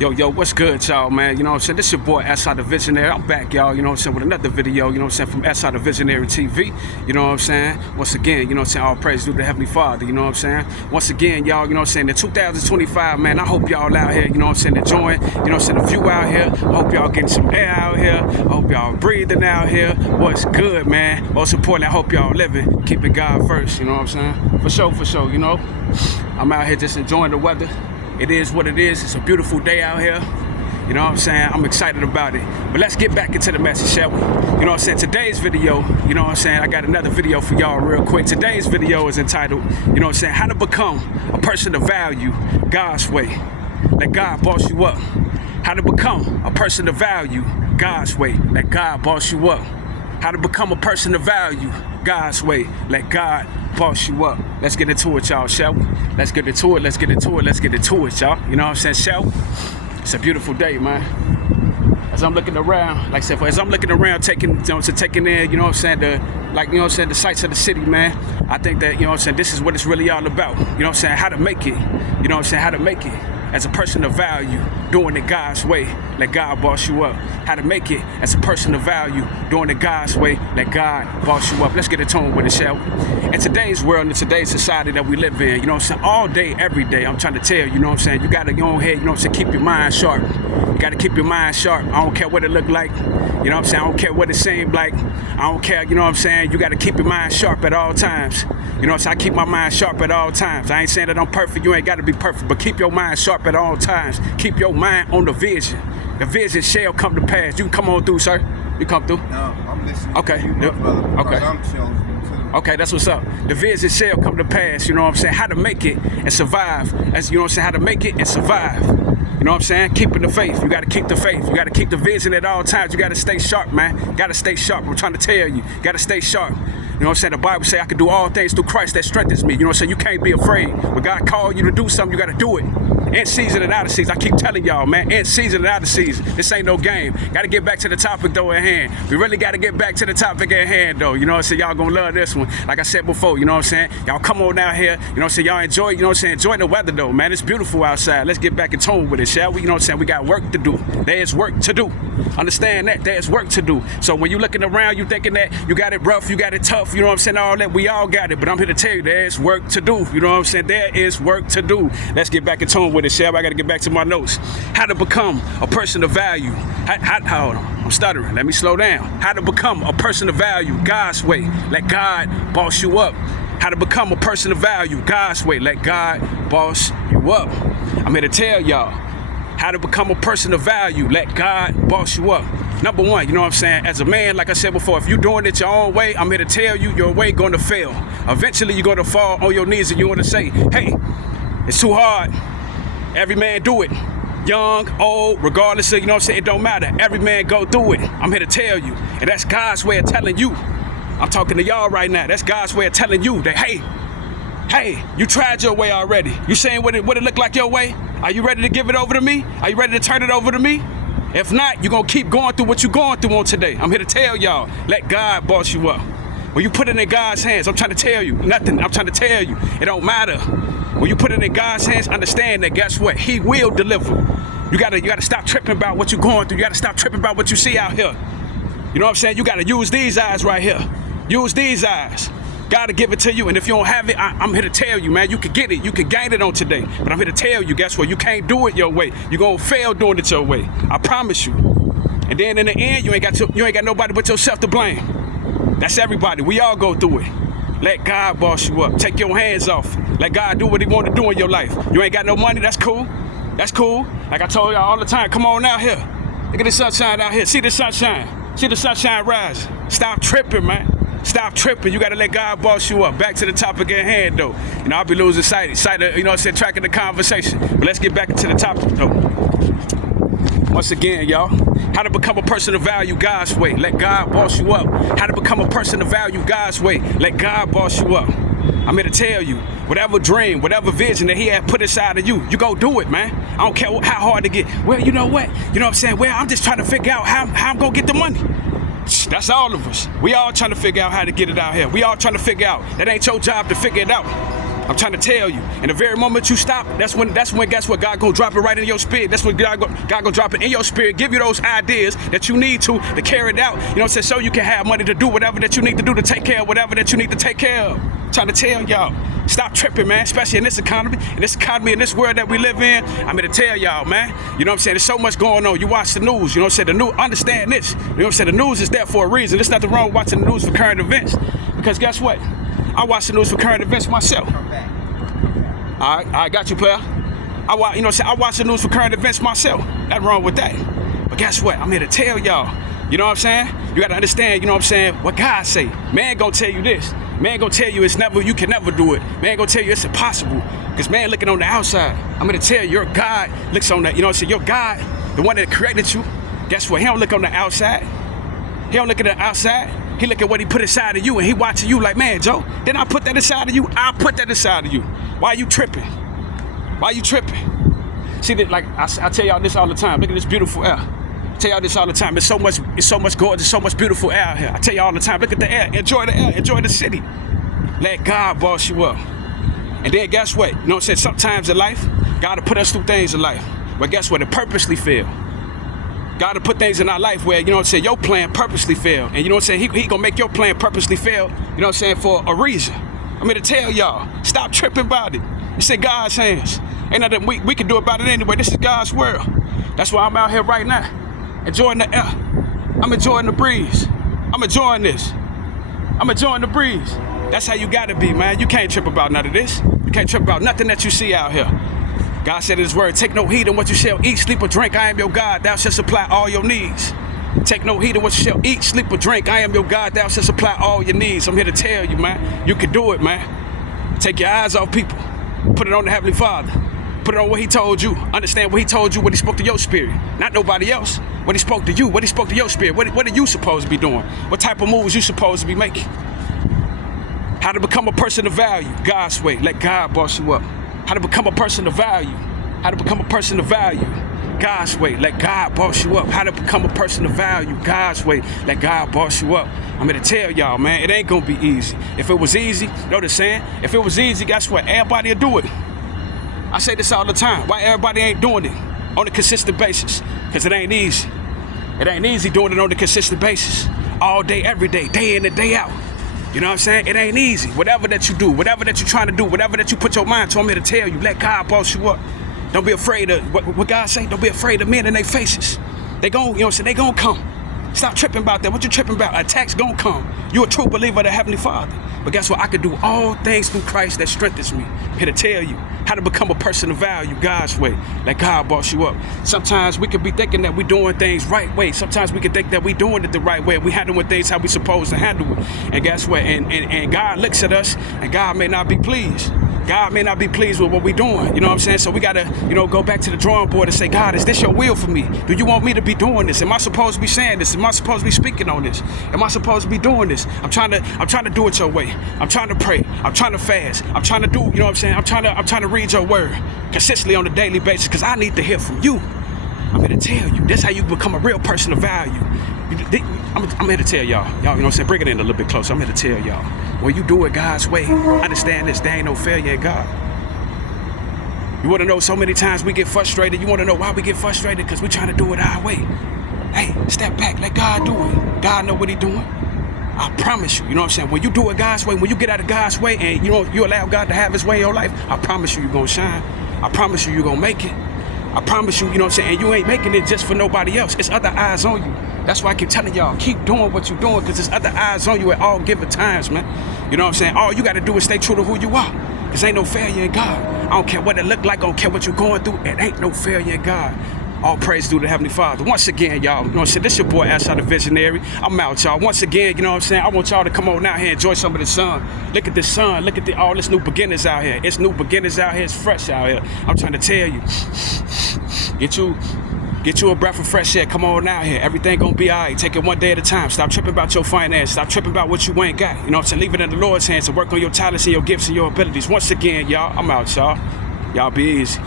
Yo, what's good, y'all, man? You know what I'm saying? This your boy, S.I. the Visionary. I'm back, y'all, you know what I'm saying, with another video, you know what I'm saying, from S.I. the Visionary TV. You know what I'm saying? Once again, you know what I'm saying, all praise due to the Heavenly Father, you know what I'm saying? Once again, y'all, you know what I'm saying, in 2025, man, I hope y'all out here, you know what I'm saying, enjoying, you know what I'm saying, the view out here. I hope y'all getting some air out here. I hope y'all breathing out here. What's good, man? Most importantly, I hope y'all living, keeping God first, you know what I'm saying? For sure, you know? I'm out here just enjoying the weather. It is what it is. It's a beautiful day out here. You know what I'm saying? I'm excited about it. But let's get back into the message, shall we? You know what I'm saying? Today's video, you know what I'm saying? I got another video for y'all real quick. Today's video is entitled, you know what I'm saying, how to become a person of value God's way. Let God boss you up. How to become a person of value God's way. Let God boss you up. How to become a person of value God's way. Let God boss you up. Let's get into it, y'all, shall we? Let's get into it, y'all. You know what I'm saying, shall we? It's a beautiful day, man. As I'm looking around, like I said, as I'm looking around, taking in, you know what I'm saying, the sights of the city, man. I think that, you know what I'm saying, this is what it's really all about. You know what I'm saying, how to make it. You know what I'm saying, how to make it as a person of value, doing it God's way. Let God boss you up. How to make it as a person of value, doing it God's way. Let God boss you up. Let's get in tune with it, shall we? In today's world, in today's society that we live in, you know what I'm saying, all day, every day, I'm trying to tell you, you know what I'm saying, you got to go ahead, you know what I'm saying, keep your mind sharp. You got to keep your mind sharp. I don't care what it look like. You know what I'm saying? I don't care what it seemed like. I don't care, you know what I'm saying? You got to keep your mind sharp at all times. You know what I'm saying? I keep my mind sharp at all times. I ain't saying that I'm perfect. You ain't got to be perfect. But keep your mind sharp at all times. Keep your mind on the vision. The vision shall come to pass. You can come on through, sir. You come through? No, I'm listening okay. to you, my brother, okay. I'm chosen too. Okay, that's what's up. The vision shall come to pass. You know what I'm saying? How to make it and survive. As you know what I'm saying? How to make it and survive. You know what I'm saying? Keeping the faith. You got to keep the faith. You got to keep the vision at all times. You got to stay sharp, man. You got to stay sharp. I'm trying to tell you. You got to stay sharp. You know what I'm saying? The Bible say I can do all things through Christ that strengthens me. You know what I'm saying? You can't be afraid. When God called you to do something, you got to do it. In season and out of season. I keep telling y'all, man, in season and out of season. This ain't no game. Got to get back to the topic, though, at hand. We really got to get back to the topic at hand, though. You know what I'm saying? Y'all going to love this one. Like I said before, you know what I'm saying? Y'all come on out here. You know what I'm saying? Y'all enjoy, you know what I'm saying? Enjoy the weather, though, man. It's beautiful outside. Let's get back in tune with it, shall we? You know what I'm saying? We got work to do. There's work to do. Understand that. There's work to do. So when you looking around, you thinking that you got it rough, you got it tough, you know what I'm saying? All that. We all got it. But I'm here to tell you, there's work to do. You know what I'm saying? There is work to do. Let's get back in tune with it, shall we? I got to get back to my notes. How to become a person of value. Hold on. I'm stuttering. Let me slow down. How to become a person of value God's way. Let God boss you up. How to become a person of value God's way. Let God boss you up. I'm here to tell y'all how to become a person of value. Let God boss you up. Number one, you know what I'm saying? As a man, like I said before, if you're doing it your own way, I'm here to tell you, your way going to fail. Eventually, you're going to fall on your knees and you're going to say, hey, it's too hard. Every man do it. Young, old, regardless of, you know what I'm saying, it don't matter. Every man go through it. I'm here to tell you. And that's God's way of telling you. I'm talking to y'all right now. That's God's way of telling you that, hey, you tried your way already. You saying what it look like your way? Are you ready to give it over to me? Are you ready to turn it over to me? If not, you're going to keep going through what you're going through on today. I'm here to tell y'all, let God boss you up. When you put it in God's hands, I'm trying to tell you, nothing. I'm trying to tell you, it don't matter. When you put it in God's hands, understand that guess what? He will deliver. You gotta stop tripping about what you're going through. You gotta stop tripping about what you see out here. You know what I'm saying? You gotta use these eyes right here. Use these eyes. God will give it to you, and if you don't have it, I'm here to tell you, man, you can get it. You can gain it on today. But I'm here to tell you, guess what? You can't do it your way. You're gonna fail doing it your way. I promise you. And then in the end, you ain't got nobody but yourself to blame. That's everybody. We all go through it. Let God boss you up. Take your hands off. Let God do what he want to do in your life. You ain't got no money, that's cool. That's cool. Like I told y'all all the time, come on out here. Look at the sunshine out here. See the sunshine. See the sunshine rise. Stop tripping, man. Stop tripping. You got to let God boss you up. Back to the topic at hand, though. You know, I'll be losing sight of, you know what I'm saying, tracking the conversation. But let's get back into the topic, though. Once again, y'all, how to become a person of value God's way. Let God boss you up. How to become a person of value God's way. Let God boss you up. I'm here to tell you, whatever dream, whatever vision that he had put inside of you, you go do it, man. I don't care how hard to get. Well, you know what? You know what I'm saying? Well, I'm just trying to figure out how I'm going to get the money. That's all of us. We all trying to figure out how to get it out here. We all trying to figure out. That ain't your job to figure it out. I'm trying to tell you. And the very moment you stop, that's when guess what? God gonna drop it right in your spirit. That's when God gonna drop it in your spirit, give you those ideas that you need to carry it out. You know what I'm saying? So you can have money to do whatever that you need to do to take care of whatever that you need to take care of. I'm trying to tell y'all, stop tripping, man, especially in this economy, in this world that we live in. I'm here to tell y'all, man, you know what I'm saying? There's so much going on. You watch the news, you know what I'm saying? understand this, you know what I'm saying? The news is there for a reason. There's nothing wrong with watching the news for current events, because guess what? I watch the news for current events myself. All right, I got you, player. I watch the news for current events myself. Nothing wrong with that. But guess what? I'm here to tell y'all. You know what I'm saying? You got to understand, you know what I'm saying, what God say. Man gonna tell you this. Man gonna tell you you can never do it. Man gonna tell you it's impossible. Because man looking on the outside. I'm gonna tell you, your God looks on that. You know what I'm saying? Your God, the one that created you, guess what? He don't look on the outside. He don't look at the outside. He look at what he put inside of you, and he watching you like, man, Joe, didn't I put that inside of you? I put that inside of you. Why are you tripping? Why you tripping? See, that, like I tell y'all this all the time. Look at this beautiful air. I tell y'all this all the time. It's so much gorgeous, so much beautiful air out here. I tell y'all all the time. Look at the air. Enjoy the air. Enjoy the city. Let God boss you up. And then guess what? You know what I'm saying? Sometimes in life, God will put us through things in life. But guess what? It purposely fail. God will put things in our life where, you know what I'm saying, your plan purposely fail. And you know what I'm saying? He gonna make your plan purposely fail, you know what I'm saying, for a reason. I'm here to tell y'all, stop tripping about it. It's in God's hands. Ain't nothing we can do about it anyway. This is God's world. That's why I'm out here right now, enjoying the air. I'm enjoying the breeze. I'm enjoying this. I'm enjoying the breeze. That's how you gotta be, man. You can't trip about none of this. You can't trip about nothing that you see out here. God said in his word, take no heed in what you shall eat, sleep, or drink. I am your God, thou shalt supply all your needs. Take no heed in what you shall eat, sleep, or drink. I am your God, thou shalt supply all your needs. I'm here to tell you, man, you can do it, man. Take your eyes off people. Put it on the Heavenly Father. Put it on what he told you. Understand what he told you, what he spoke to your spirit. Not nobody else. What he spoke to you, what he spoke to your spirit. What are you supposed to be doing? What type of moves you supposed to be making? How to become a person of value, God's way. Let God boss you up. How to become a person of value. How to become a person of value, God's way. Let God boss you up. How to become a person of value, God's way. Let God boss you up. I'm here to tell y'all, man, it ain't gonna be easy. If it was easy, you know what I'm saying? If it was easy, guess what? Everybody will do it. I say this all the time. Why everybody ain't doing it on a consistent basis? Because it ain't easy. It ain't easy doing it on a consistent basis. All day, every day, day in and day out. You know what I'm saying? It ain't easy. Whatever that you do, whatever that you're trying to do, whatever that you put your mind to, I'm here to tell you, let God boss you up. Don't be afraid of what God say. Don't be afraid of men in their faces. They gon', you know what I'm saying? They gon' come. Stop tripping about that. What you tripping about? Attacks gon' come. You a true believer of the Heavenly Father. But guess what? I can do all things through Christ that strengthens me. I'm here to tell you how to become a person of value, God's way. Let God boss you up. Sometimes we could be thinking that we doing things right way. Sometimes we can think that we doing it the right way. We handling things how we supposed to handle it. And guess what? And God looks at us, and God may not be pleased. God may not be pleased with what we're doing. You know what I'm saying? So we got to, you know, go back to the drawing board and say, God, is this your will for me? Do you want me to be doing this? Am I supposed to be saying this? Am I supposed to be speaking on this? Am I supposed to be doing this? I'm trying to do it your way. I'm trying to pray. I'm trying to fast. I'm trying to do, you know what I'm saying? I'm trying to read your word consistently on a daily basis because I need to hear from you. I'm here to tell you, this is how you become a real person of value. I'm here to tell y'all, you know what I'm saying? Bring it in a little bit closer. I'm here to tell y'all, when you do it God's way, understand this, there ain't no failure in God. You want to know so many times we get frustrated. You want to know why we get frustrated? Because we're trying to do it our way. Hey, step back, let God do it. God know what he doing. I promise you, you know what I'm saying? When you do it God's way, when you get out of God's way and you allow God to have his way in your life, I promise you're going to shine. I promise you're going to make it. I promise you, you know what I'm saying? And you ain't making it just for nobody else. It's other eyes on you. That's why I keep telling y'all, keep doing what you're doing because there's other eyes on you at all given times, man. You know what I'm saying? All you got to do is stay true to who you are. Because ain't no failure in God. I don't care what it look like. I don't care what you're going through. It ain't no failure in God. All praise due to the Heavenly Father. Once again, y'all, you know what I'm saying? This your boy, Ashot the Visionary. I'm out, y'all. Once again, you know what I'm saying? I want y'all to come on out here and enjoy some of the sun. Look at the sun. Look at all this new beginners out here. It's new beginners out here. It's fresh out here. I'm trying to tell you. Get you a breath of fresh air. Come on out here. Everything gonna be all right. Take it one day at a time. Stop tripping about your finances. Stop tripping about what you ain't got. You know what I'm saying? Leave it in the Lord's hands to work on your talents and your gifts and your abilities. Once again, y'all, I'm out, y'all. Y'all be easy.